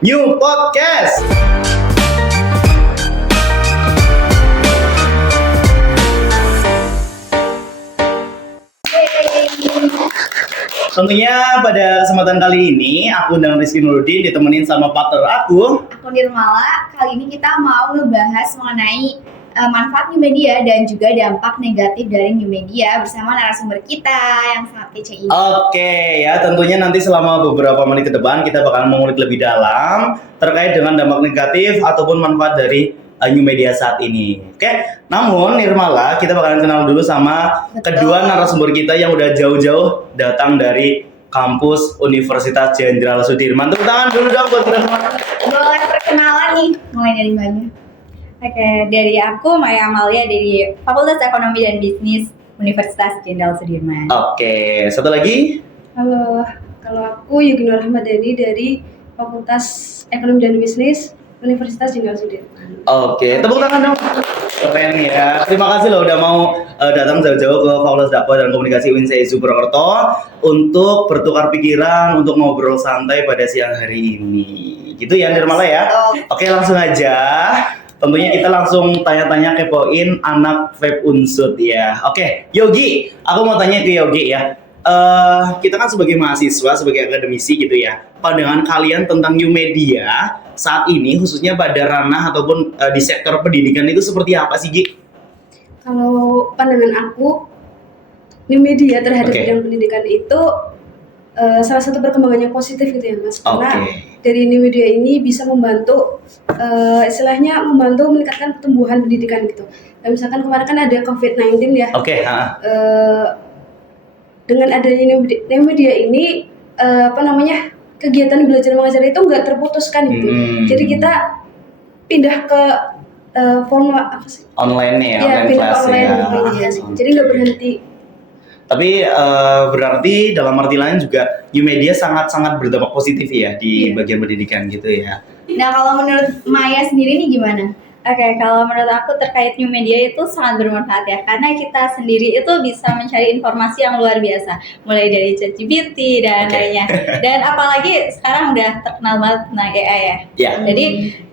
New Podcast. Tentunya pada kesempatan kali ini aku dan Rizky Nuruddin ditemenin sama partner aku Nirmala. Kali ini kita mau ngebahas mengenai manfaat new media dan juga dampak negatif dari new media bersama narasumber kita yang sangat kece ini. Oke ya, tentunya nanti selama beberapa menit ke depan kita bakal mengulik lebih dalam terkait dengan dampak negatif ataupun manfaat dari new media saat ini. Oke, namun Nirmala, kita bakalan kenal dulu sama kedua narasumber kita yang udah jauh-jauh datang dari kampus Universitas Jenderal Sudirman. Tepuk tangan dulu dong buat teman-teman. Boleh perkenalan nih, mulai dari Mbaknya. Oke, dari aku Maya Amalia dari Fakultas Ekonomi dan Bisnis Universitas Jenderal Sudirman. Oke, satu lagi. Halo, kalau aku Yugino Rahmadani dari Fakultas Ekonomi dan Bisnis Universitas Jenderal Sudirman. Oke, tepuk tangan dong. Keren ya. Terima kasih loh udah mau datang jauh-jauh ke Fakultas Dakwah dan Komunikasi UINSEISU Purwokerto untuk bertukar pikiran, untuk ngobrol santai pada siang hari ini. Gitu ya Nirmala ya. Oke, langsung aja. Tentunya kita langsung tanya-tanya kepoin anak Feb Unsud ya. Oke, Yogi, aku mau tanya ke Yogi ya. Kita kan sebagai mahasiswa, sebagai akademisi gitu ya. Pandangan kalian tentang new media saat ini, khususnya pada ranah ataupun di sektor pendidikan itu seperti apa sih, Gi? Kalau pandangan aku, new media terhadap bidang pendidikan itu salah satu perkembangan yang positif gitu ya Mas. Karena dari new media ini bisa membantu, istilahnya membantu meningkatkan pertumbuhan pendidikan gitu. Dan misalkan kemarin kan ada COVID-19 ya. Dengan adanya new media ini, kegiatan belajar mengajar itu nggak terputuskan gitu. Jadi kita pindah ke format apa sih? Online nih, online pindah kelas online, ya. Jadi nggak berhenti. Tapi berarti dalam arti lain juga new media sangat-sangat berdampak positif ya di bagian pendidikan gitu ya. Nah, kalau menurut Maya sendiri nih gimana? Oke, kalau menurut aku terkait new media itu sangat bermanfaat ya, karena kita sendiri itu bisa mencari informasi yang luar biasa, mulai dari ChatGPT dan lainnya. Dan apalagi sekarang udah terkenal banget tentang AI ya. Jadi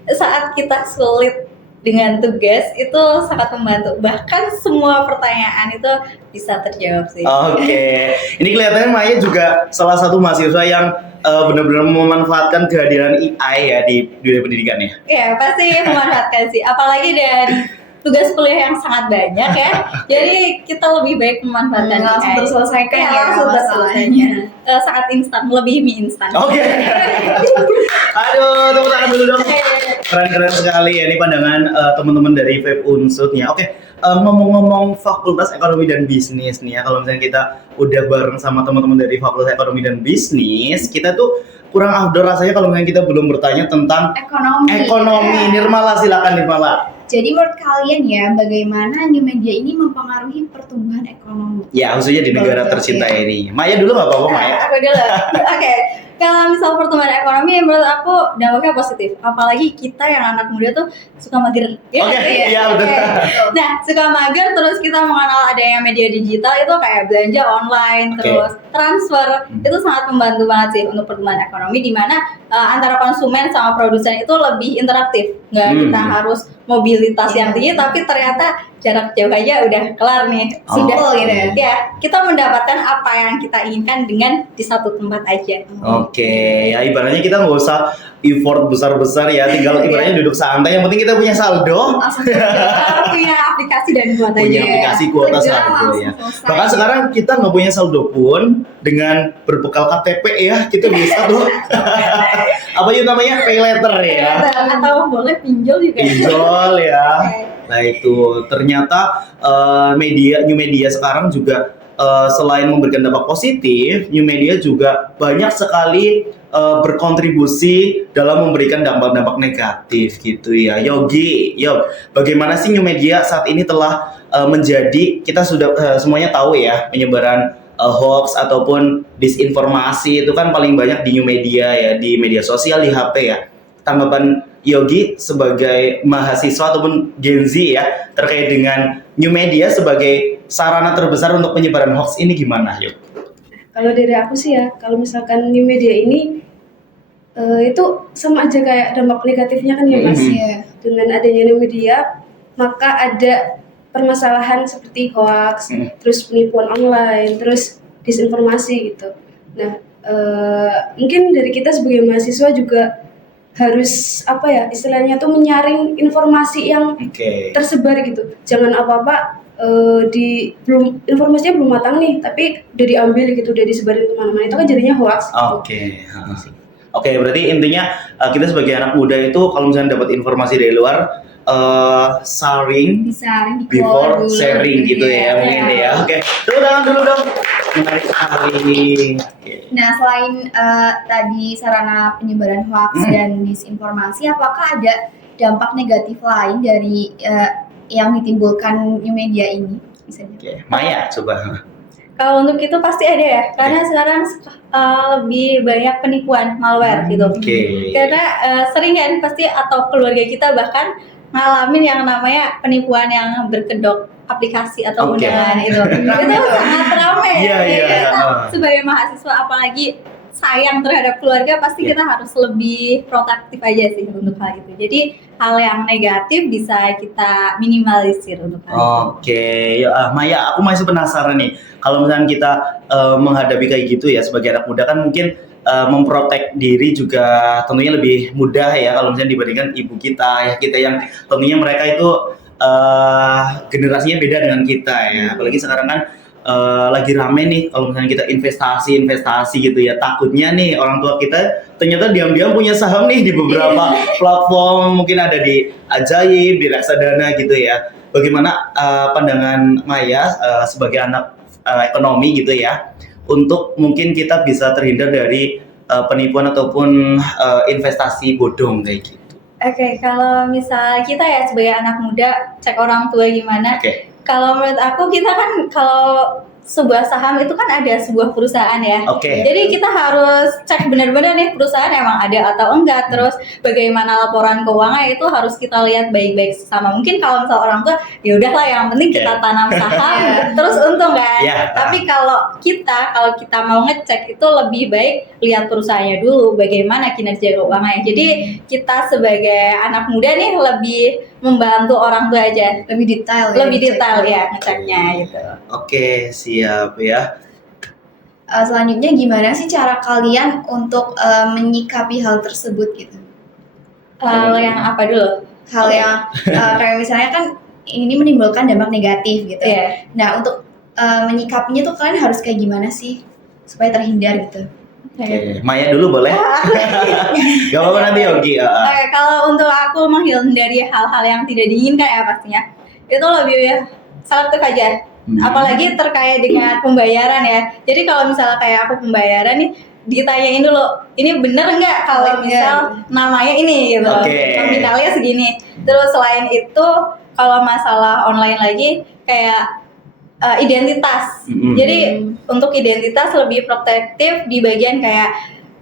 saat kita sulit dengan tugas itu sangat membantu, bahkan semua pertanyaan itu bisa terjawab sih. Oke. Ini kelihatannya Maya juga salah satu mahasiswa yang benar-benar memanfaatkan kehadiran AI ya di dunia pendidikan ya. Iya, pasti memanfaatkan sih, apalagi dari tugas kuliah yang sangat banyak ya. Jadi kita lebih baik memanfaatkan langsung AI. terselesaikan ya langsung terselesaikan. Sangat instan, lebih mie instan. Oke. Aduh, tepuk tangan dulu dong. Keren-keren sekali ya ini pandangan teman-teman dari Feb Unsud ya. Oke, ngomong-ngomong Fakultas Ekonomi dan Bisnis nih ya, kalau misalnya kita udah bareng sama teman-teman dari Fakultas Ekonomi dan Bisnis, kita tuh kurang afdol rasanya kalau misalnya kita belum bertanya tentang ekonomi. Nirmala, silakan Nirmala. Jadi menurut kalian ya, bagaimana new media ini mempengaruhi pertumbuhan ekonomi? Ya, khususnya di negara tercinta ini. Maya dulu nggak apa-apa, Maya. Aku dulu. Oke. Kalau misal pertumbuhan ekonomi, menurut aku dampaknya positif. Apalagi kita yang anak muda tuh suka mager. Iya betul. Nah, suka mager terus kita mengenal adanya media digital itu kayak belanja online, terus transfer, itu sangat membantu banget sih untuk pertumbuhan ekonomi, di mana antara konsumen sama produsen itu lebih interaktif. Nggak kita harus mobilitas yang tinggi, tapi ternyata jarak jauh aja udah kelar nih. Sudah gitu ya. Kita mendapatkan apa yang kita inginkan dengan di satu tempat aja. Oke, ya ibaratnya kita nggak usah effort besar-besar ya, tinggal ibaratnya duduk santai. Yang penting kita punya saldo, punya aplikasi dan kuota punya aplikasi kuota saldo ya. Bahkan sekarang kita nggak punya saldo pun dengan berbekal KTP ya, kita bisa tuh apa itu namanya pay letter ya, atau boleh pinjol juga. Pinjol ya. Nah itu ternyata new media sekarang juga selain memberikan dampak positif, new media juga banyak sekali berkontribusi dalam memberikan dampak-dampak negatif gitu ya. Yogi, bagaimana sih new media saat ini telah menjadi, kita sudah semuanya tahu ya, penyebaran hoax ataupun disinformasi itu kan paling banyak di new media ya, di media sosial, di HP ya. Tanggapan Yogi sebagai mahasiswa ataupun Gen Z ya terkait dengan new media sebagai sarana terbesar untuk penyebaran hoax ini gimana, Yuk? Kalau dari aku sih ya, kalau misalkan new media ini itu sama aja kayak dampak negatifnya kan ya Mas. Iya. Dengan adanya new media, maka ada permasalahan seperti hoax, terus penipuan online, terus disinformasi gitu. Nah, mungkin dari kita sebagai mahasiswa juga harus apa ya istilahnya tuh menyaring informasi yang Oke. tersebar gitu. Jangan apa-apa informasinya belum matang nih, tapi udah diambil gitu, udah disebarin kemana-mana. Itu kan jadinya hoax. Oke. Oke, berarti intinya kita sebagai anak muda itu kalau misalnya dapat informasi dari luar sharing Disaring, before dikelola dulu. sharing gitu ya Iya. mungkin ya. Oke, tepuk tangan dulu dong. Menarik sekali. Oke. Nah, selain tadi sarana penyebaran hoax dan disinformasi, apakah ada dampak negatif lain dari yang ditimbulkan new media ini? Bisa Oke, Maya coba. Kalau untuk itu pasti ada ya, karena sekarang lebih banyak penipuan malware gitu. Oke. Karena sering kan pasti atau keluarga kita bahkan ngalamin yang namanya penipuan yang berkedok aplikasi atau Oke. undangan itu. Itu sangat ramai. Iya, iya. Kita sebagai mahasiswa apalagi sayang terhadap keluarga pasti Iya. kita harus lebih protektif aja sih untuk hal itu. Jadi hal yang negatif bisa kita minimalisir untuk hal itu. Oke, ya, Maya, aku masih penasaran nih. Kalau misalnya kita menghadapi kayak gitu ya sebagai anak muda kan mungkin memprotek diri juga tentunya lebih mudah ya kalau misalnya dibandingkan ibu kita ya kita yang tentunya mereka itu generasinya beda dengan kita ya. Apalagi sekarang kan lagi rame nih kalau misalnya kita investasi gitu ya, takutnya nih orang tua kita ternyata diam-diam punya saham nih di beberapa platform, mungkin ada di Ajaib, di Reksadana gitu ya. Bagaimana pandangan Maya sebagai anak ekonomi gitu ya, untuk mungkin kita bisa terhindar dari penipuan ataupun investasi bodong kayak gitu. Oke, kalau misal kita ya sebagai anak muda cek orang tua gimana. Oke. Kalau menurut aku kita kan kalau sebuah saham itu kan ada sebuah perusahaan ya. Oke. Jadi kita harus cek benar-benar nih perusahaan emang ada atau enggak. Terus bagaimana laporan keuangan itu harus kita lihat baik-baik sama. Mungkin kalau misal orang tua ya udahlah yang penting kita tanam saham terus untung kan. Iya. Tapi kalau kita mau ngecek itu lebih baik lihat perusahaannya dulu bagaimana kinerja keuangannya. Jadi kita sebagai anak muda nih lebih membantu orang tua aja. Lebih detail ya. Lebih detail ya ngeceknya gitu. Oke, siap ya. Selanjutnya gimana sih cara kalian untuk menyikapi hal tersebut gitu? Hal yang apa dulu? Hal yang kayak misalnya kan ini menimbulkan dampak negatif gitu. Iya. Nah, untuk menyikapinya tuh kalian harus kayak gimana sih supaya terhindar gitu? Oke, Maya dulu boleh? Gak apa-apa nanti Yogi. Oke, kalau untuk aku menghindari hal-hal yang tidak diinginkan ya pastinya itu lebih selektif aja. Apalagi terkait dengan pembayaran ya. Jadi kalau misalnya kayak aku pembayaran nih ditanyain dulu, ini bener nggak kalau misal namanya ini gitu, Oke. nominalnya segini. Terus selain itu kalau masalah online lagi kayak identitas. Jadi untuk identitas lebih protektif di bagian kayak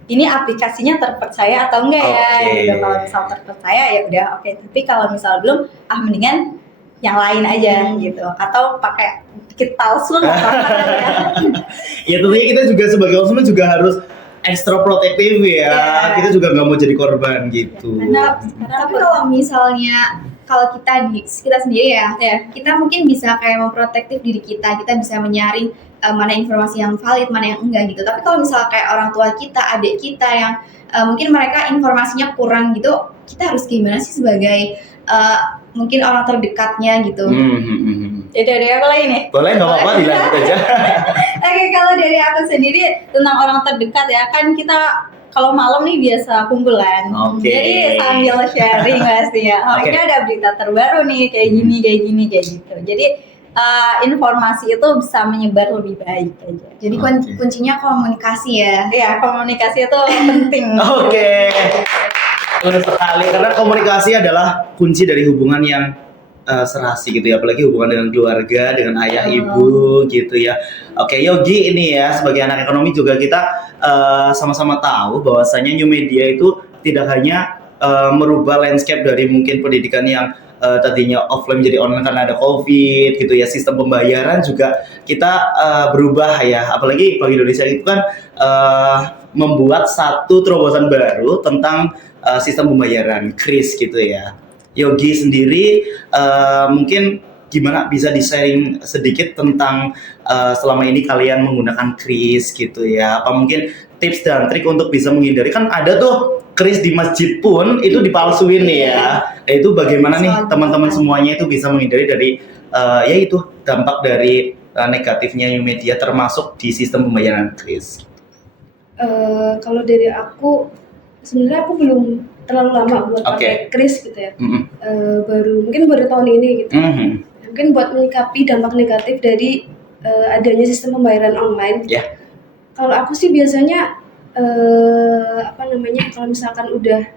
ini aplikasinya terpercaya atau enggak ya Oke. gitu. Kalau misal terpercaya ya udah oke. Tapi kalau misal belum mendingan yang lain aja gitu. Atau pakai kit palsu nggak apa-apa ya. Ya tentunya kita juga sebagai konsumen juga harus extra protektif ya. Iya. Kita juga nggak mau jadi korban gitu. Karena Tapi kalau misalnya kalau kita sendiri ya, kita mungkin bisa kayak memprotektif diri kita bisa menyaring mana informasi yang valid, mana yang enggak gitu. Tapi kalau misalnya kayak orang tua kita, adik kita yang mungkin mereka informasinya kurang gitu, kita harus gimana sih sebagai mungkin orang terdekatnya gitu? jadi dari aku lagi nih. Boleh nggak apa-apa dilanjut aja. Oke, kalau dari aku sendiri tentang orang terdekat ya kan kita kalau malam nih biasa kumpulan. Oke. Jadi sambil sharing pasti ya. Oh, Oke. ini ada berita terbaru nih kayak gini kayak gitu. Jadi informasi itu bisa menyebar lebih baik aja. Jadi Oke. kuncinya komunikasi ya. Iya, komunikasi itu penting. Oke. Benar sekali karena komunikasi adalah kunci dari hubungan yang serasi gitu ya, apalagi hubungan dengan keluarga, dengan ayah ibu gitu ya. Oke, Yogi ini ya sebagai anak ekonomi juga kita sama-sama tahu bahwasanya new media itu tidak hanya merubah landscape dari mungkin pendidikan yang tadinya offline menjadi online karena ada COVID gitu ya. Sistem pembayaran juga kita berubah ya. Apalagi Bank Indonesia itu kan membuat satu terobosan baru tentang sistem pembayaran kris gitu ya. Yogi sendiri mungkin gimana bisa di-sharing sedikit tentang selama ini kalian menggunakan kris gitu ya. Apa mungkin tips dan trik untuk bisa menghindari, kan ada tuh kris di masjid pun itu dipalsuin nih ya. Nah, itu bagaimana nih teman-teman semuanya itu bisa menghindari dari ya itu dampak dari negatifnya new media termasuk di sistem pembayaran kris. Kalau dari aku, sebenarnya aku belum terlalu lama buat pakai kris gitu ya. Mungkin baru tahun ini gitu. Mungkin buat menyikapi dampak negatif dari adanya sistem pembayaran online. Kalau aku sih biasanya kalau misalkan udah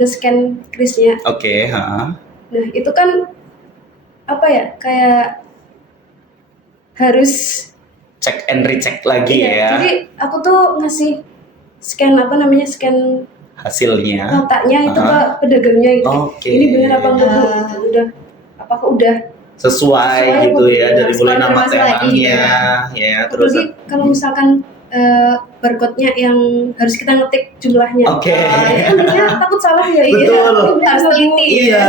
nge-scan krisnya. Nah, itu kan kayak harus cek and recheck lagi ya. Jadi aku tuh ngasih scan scan hasilnya, notaknya itu ke pedagangnya gitu. Ini benar apa enggak Bu? Apakah udah sesuai gitu ya, dari mulai nama temannya ya, terus kalau misalkan barcode-nya yang harus kita ngetik jumlahnya. Kan biasanya takut salah ya. Betul. Harus teliti. Iya.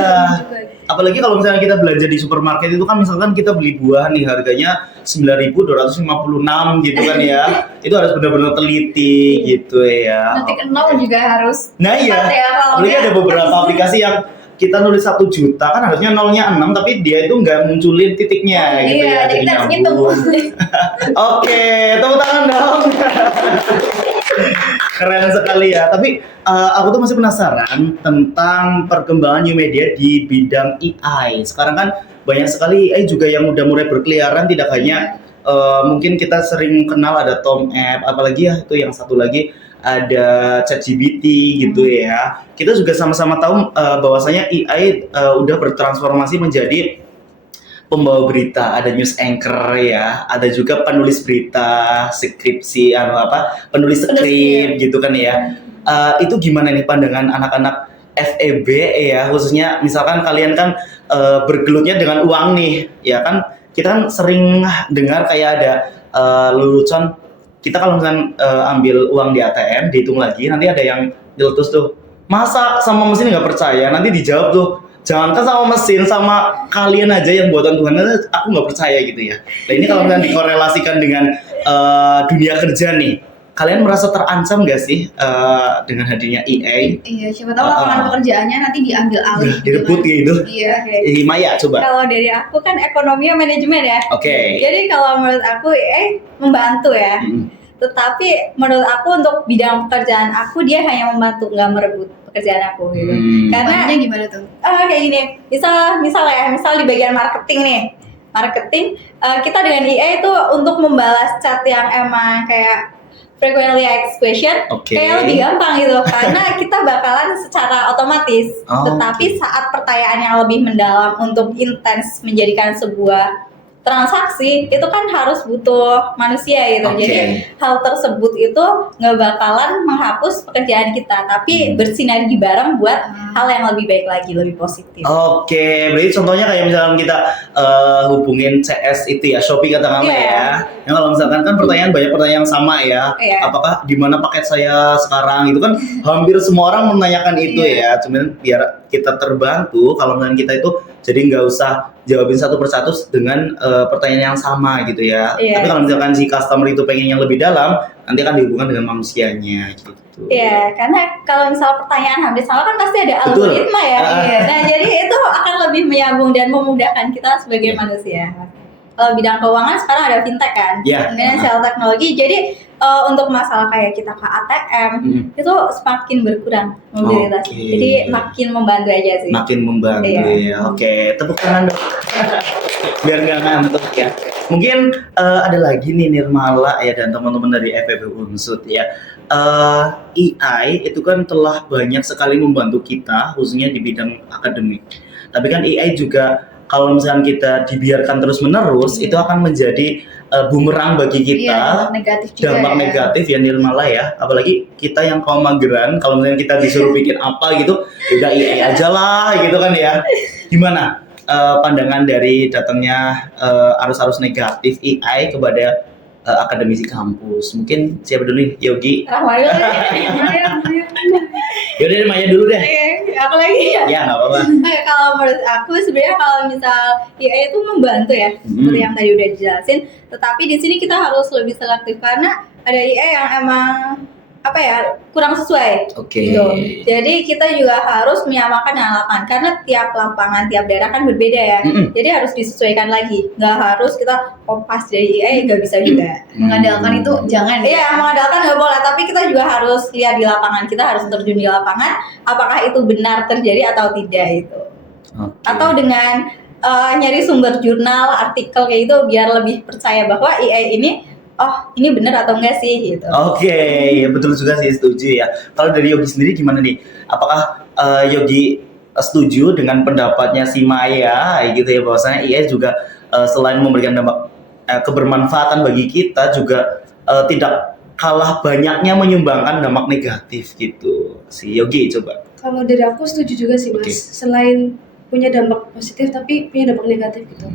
Apalagi kalau misalnya kita belanja di supermarket itu kan, misalkan kita beli buah nih harganya 9.256 gitu kan ya. Itu harus benar-benar teliti gitu ya. Nanti nol juga harus. Nah iya. Apalagi ada beberapa aplikasi yang kita nulis 1 juta kan harusnya nolnya 6 tapi dia itu nggak munculin titiknya gitu ya. Jadi kita nyambung. Oke, tepuk tangan dong. Keren sekali ya. Tapi aku tuh masih penasaran tentang perkembangan new media di bidang AI. Sekarang kan banyak sekali AI juga yang udah mulai berkeliaran, tidak hanya mungkin kita sering kenal ada Tom App, apalagi ya itu yang satu lagi ada ChatGPT gitu ya. Kita juga sama-sama tahu bahwasanya AI udah bertransformasi menjadi pembawa berita, ada news anchor ya, ada juga penulis berita, skripsi, penulis skrip gitu kan ya. Itu gimana nih pandangan anak-anak FEB ya, khususnya misalkan kalian kan bergelutnya dengan uang nih, ya kan? Kita kan sering dengar kayak ada lelucon, kita kalau misalkan ambil uang di ATM, dihitung lagi, nanti ada yang nyeletus tuh, masa sama mesin nggak percaya? Nanti dijawab tuh, jangankan sama mesin, sama kalian aja yang buatan Tuhan, aku nggak percaya gitu ya. Nah ini kalau misalkan dikorelasikan dengan dunia kerja nih, kalian merasa terancam nggak sih dengan hadirnya AI? Iya, siapa tahu lapangan pekerjaannya nanti diambil alih. Direbut gitu. Iya. Maya, coba. Kalau dari aku kan ekonomi manajemen ya. Oke. Jadi kalau menurut aku AI membantu ya. Tetapi menurut aku untuk bidang pekerjaan aku dia hanya membantu, nggak merebut pekerjaan aku gitu. Karena gimana tuh? Kayak gini, misal di bagian marketing nih. Marketing kita dengan AI itu untuk membalas chat yang emang kayak frequently asked question kayak lebih gampang gitu karena kita bakalan secara otomatis. Tetapi saat pertanyaan yang lebih mendalam untuk intens menjadikan sebuah transaksi itu kan harus butuh manusia gitu. Jadi hal tersebut itu nggak bakalan menghapus pekerjaan kita, tapi bersinergi bareng buat hal yang lebih baik lagi, lebih positif. Berarti contohnya kayak misalkan kita hubungin CS itu ya, Shopee katakanlah ya. Yang kalau misalkan kan banyak pertanyaan yang sama ya. Apakah di mana paket saya sekarang? Itu kan hampir semua orang menanyakan itu ya. Cuman biar kita terbantu kalau misalkan kita itu jadi nggak usah jawabin satu persatu dengan pertanyaan yang sama gitu ya. Tapi kalau misalkan si customer itu pengen yang lebih dalam, nanti akan dihubungkan dengan manusianya gitu. Iya, karena kalau misal pertanyaan hampir sama kan pasti ada algoritma ya. Nah, jadi itu akan lebih menyambung dan memudahkan kita sebagai manusia. Kalau bidang keuangan sekarang ada fintech kan, financial teknologi. Jadi untuk masalah kayak kita ke ATM itu semakin berkurang mobilitasnya. Jadi makin membantu aja sih. Makin membantu ya. Tepuk tangan dong. Biar nggak ngantuk ya. Mungkin ada lagi nih Nirmala ya dan teman-teman dari FEB Unsud ya. AI itu kan telah banyak sekali membantu kita khususnya di bidang akademik. Tapi kan AI juga kalau misalnya kita dibiarkan terus-menerus itu akan menjadi bumerang bagi kita. Iya, negatif juga Dampak ya. negatif ya Nirmala ya, apalagi kita yang kaum mageran kalau misalnya kita disuruh bikin apa gitu udah AI aja lah gitu kan ya. Gimana pandangan dari datangnya arus-arus negatif AI kepada akademisi kampus? Mungkin siapa dulu nih? Yogi? Rahmayu Yaudah deh, Maya dulu deh. aku lagi ya. Ya nggak apa-apa. Kalau menurut aku sebenarnya kalau misal AI itu membantu ya, seperti yang tadi udah dijelasin. Tetapi di sini kita harus lebih selektif karena ada AI yang emang apa ya kurang sesuai. Oke. Gitu. Jadi kita juga harus menyamakan dengan lapangan karena tiap lapangan, tiap daerah kan berbeda ya. Jadi harus disesuaikan lagi. Nggak harus kita kopas dari AI, nggak bisa juga. Mengandalkan itu jangan. Iya, mengandalkan nggak boleh. Tapi kita juga harus lihat di lapangan. Kita harus terjun di lapangan. Apakah itu benar terjadi atau tidak itu. Oke. Atau dengan nyari sumber jurnal, artikel kayak itu biar lebih percaya bahwa AI ini ini benar atau enggak sih gitu. Oke, ya betul juga sih, setuju ya. Kalau dari Yogi sendiri gimana nih? Apakah Yogi setuju dengan pendapatnya si Maya gitu ya, bahwasanya AI juga selain memberikan dampak kebermanfaatan bagi kita juga tidak kalah banyaknya menyumbangkan dampak negatif gitu. Si Yogi coba. Kalau dari aku setuju juga sih Mas. Oke. Selain punya dampak positif tapi punya dampak negatif gitu.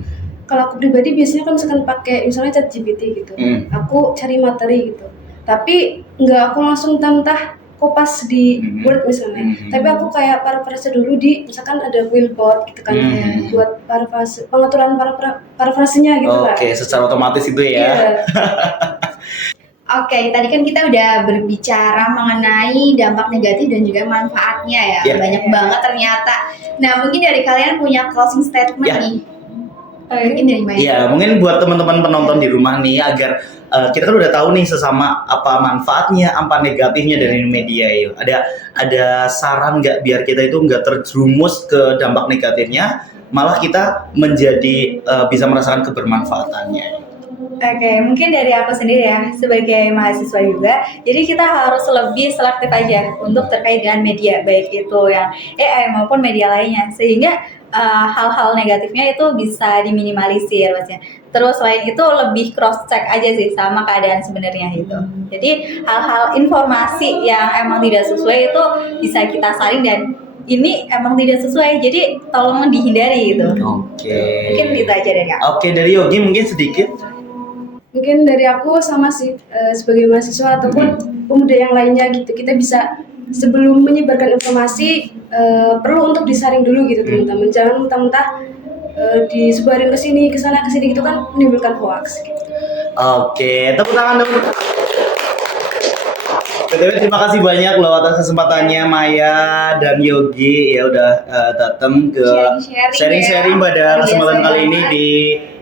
Kalau aku pribadi biasanya kan misalkan pakai misalnya ChatGPT gitu. Aku cari materi gitu. Tapi nggak aku langsung tantah kopas di Word misalnya. Tapi aku kayak paraphrase dulu di misalkan ada Quillbot gitu kan buat paraphrase, pengaturan paraphrasenya gitu lah. Oke, secara otomatis itu ya. Iya. Oke, tadi kan kita udah berbicara mengenai dampak negatif dan juga manfaatnya ya. Iya. Banyak banget ternyata. Nah, mungkin dari kalian punya closing statement Iya. nih. Mungkin dari Maya. Iya, mungkin buat teman-teman penonton di rumah nih agar kita kan udah tahu nih sesama apa manfaatnya, apa negatifnya dari media itu. Ada saran nggak biar kita itu nggak terjerumus ke dampak negatifnya, malah kita menjadi bisa merasakan kebermanfaatannya. Oke, mungkin dari aku sendiri ya, sebagai mahasiswa juga, jadi kita harus lebih selektif aja untuk terkait dengan media, baik itu yang AI maupun media lainnya, sehingga hal-hal negatifnya itu bisa diminimalisir maksudnya. Terus selain itu lebih cross check aja sih sama keadaan sebenarnya itu. Jadi hal-hal informasi yang emang tidak sesuai itu bisa kita saring dan ini emang tidak sesuai, jadi tolong dihindari gitu. Oke. Mungkin itu aja dari aku. Oke, dari Yogi mungkin sedikit. Mungkin dari aku sama sih sebagai mahasiswa ataupun pemuda yang lainnya gitu, kita bisa sebelum menyebarkan informasi perlu untuk disaring dulu gitu teman-teman. Jangan mentah-mentah disebarin ke sini, ke sana, ke sini gitu kan menimbulkan hoax gitu. Oke, tepuk tangan dong. BTW terima kasih banyak loh atas kesempatannya Maya dan Yogi ya udah datang ke sharing-sharing pada kesempatan kali ini di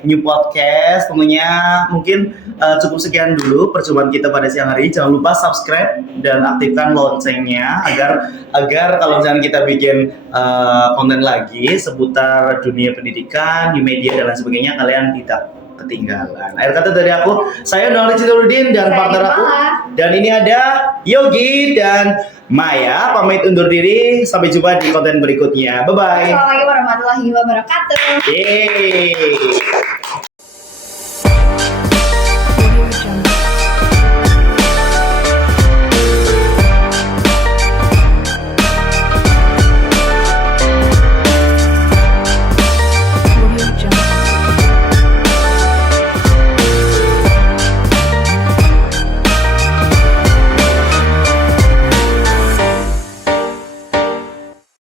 New Podcast. Tentunya mungkin cukup sekian dulu perjumpaan kita pada siang hari. Jangan lupa subscribe dan aktifkan loncengnya agar kalau misalnya kita bikin konten lagi seputar dunia pendidikan, di media dan lain sebagainya kalian tidak ketinggalan. Akhir kata dari aku, saya Nuri Citurudin dan partner aku. Dan ini ada Yogi dan Maya. Pamit undur diri. Sampai jumpa di konten berikutnya. Bye bye. Assalamualaikum warahmatullahi wabarakatuh. Yeay.